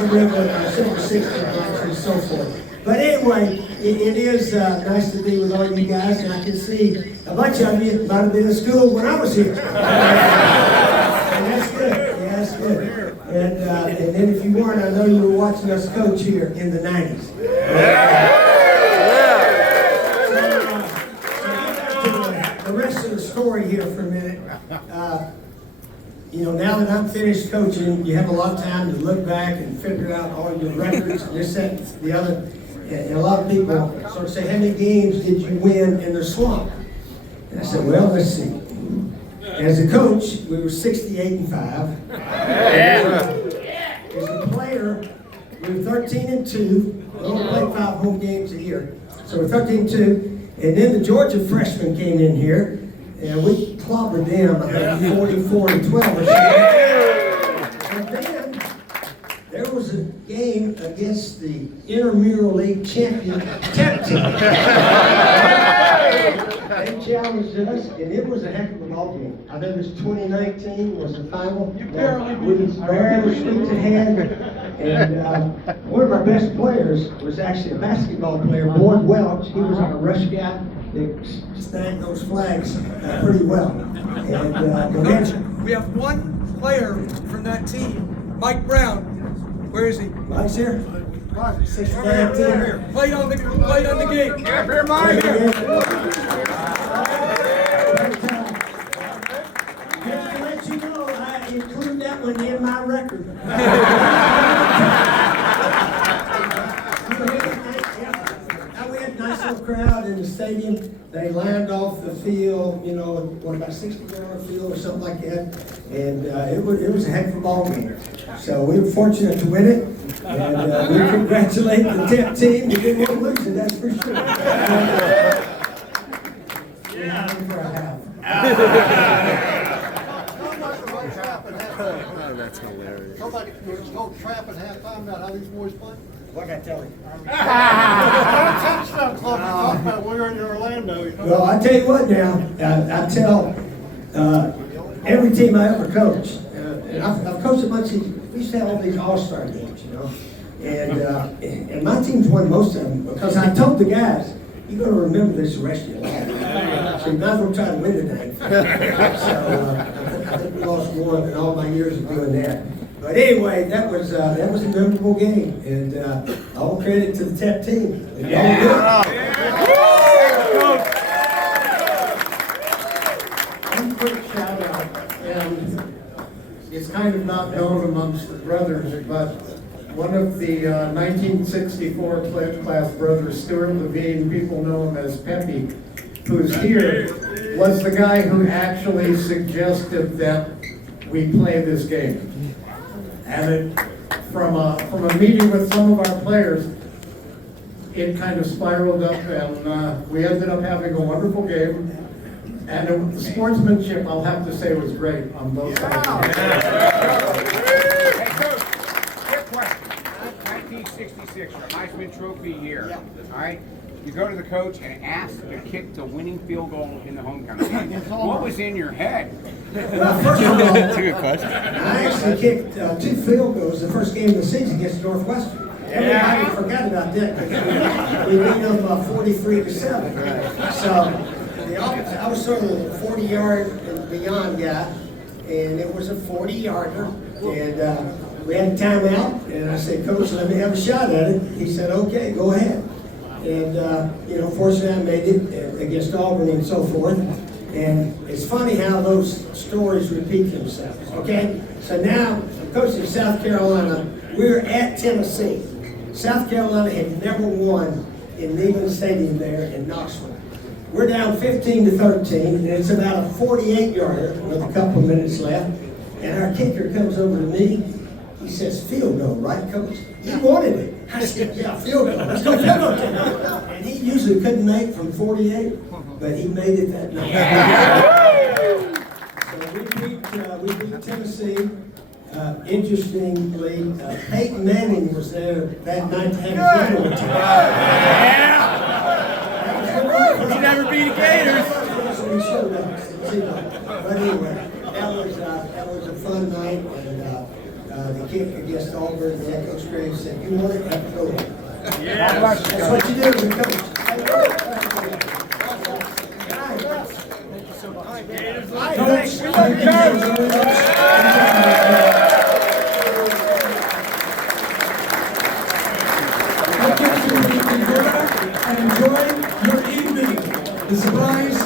also live with Silver 60 and so forth. But anyway, it is nice to be with all you guys, and I can see a bunch of you might have been in school when I was here. And that's good. Yeah, that's good. And then if you weren't, I know you were watching us coach here in the 90s. The rest of the story here for a minute. You know, now that I'm finished coaching, you have a lot of time to look back and figure out all your records and this, that, and the other. And a lot of people sort of say, how many games did you win in the swamp? And I said, well, let's see. As a coach, we were 68-5. As a player, we were 13-2. We only played 5 home games a year. So we're 13-2. And then the Georgia freshmen came in here, and we clobbered them, I think, 44-12 or something. And then there was a game against the Intramural League champion TEP team. They challenged us, and it was a heck of a ball game. I think it was 2019 was the final. We barely squeaked ahead. And one of our best players was actually a basketball player, Boyd Welch. He was our rush guy that snagged those flags pretty well. And Coach, we have one player from that team, Mike Brown. Where is he? Mike's here. 69 here. Played on the game. Yeah, here, Mike. Just to let you know, I include that one in my record. We had a nice little crowd in the stadium. They lined off the field, you know, what, about 60-yard field or something like that. And it was a heck of a ball game. So we were fortunate to win it. And we congratulate the TEP team. We didn't want to lose it, that's for sure. Yeah. For a half. Oh, that's hilarious. Somebody was told trap at halftime about how these boys play. What can I tell you? Touchdown club, talking about we're in Orlando. You know? Well, I tell you what now, I tell every team I ever coached, and I've coached a bunch of, we used to have all these all-star games, you know, and my teams won most of them because I told the guys, you're going to remember this the rest of your life. So you might as well try to win tonight. So I think we lost more than all my years of doing that. But anyway, that was a memorable game, and all credit to the TEP team. One quick shout out, and it's kind of not known amongst the brothers, but one of the 1964 class brothers, Stuart Levine, people know him as Peppy, who's here, was the guy who actually suggested that we play this game. And from a meeting with some of our players, it kind of spiraled up, and we ended up having a wonderful game. And the sportsmanship, I'll have to say, was great on both sides. Hey, Coach, quick question. 1966, your Heisman Trophy year, all right? You go to the coach and ask to kick the winning field goal in the homecoming game. What was in your head? Well, first of all, That's a good question. I actually kicked 2 field goals the first game of the season against Northwestern. Everybody forgot about that because we beat them 43-7. So I was sort of a 40-yard and beyond guy, and it was a 40-yarder, and we had a timeout, and I said, Coach, let me have a shot at it. He said, okay, go ahead. And, you know, fortunately I made it against Auburn and so forth. And it's funny how those stories repeat themselves, okay? So now, I'm coaching South Carolina. We're at Tennessee. South Carolina had never won in Neyland Stadium there in Knoxville. We're down 15-13, and it's about a 48-yarder with a couple of minutes left. And our kicker comes over to me. He says, field goal, right, Coach? He wanted it. I said, yeah, field goal. Let's go field goal. And he usually couldn't make from 48, but he made it that night. So we beat Tennessee. Interestingly, Peyton Manning was there that night to have his dinner. He never beat the Gators. But anyway, that was a fun night, and the kick against Auburn, the head coach Gray said, you want it, you have to go. Yeah. That's what you do as a coach. Coach, thank you very much. I get you to go back and enjoy your evening. The surprise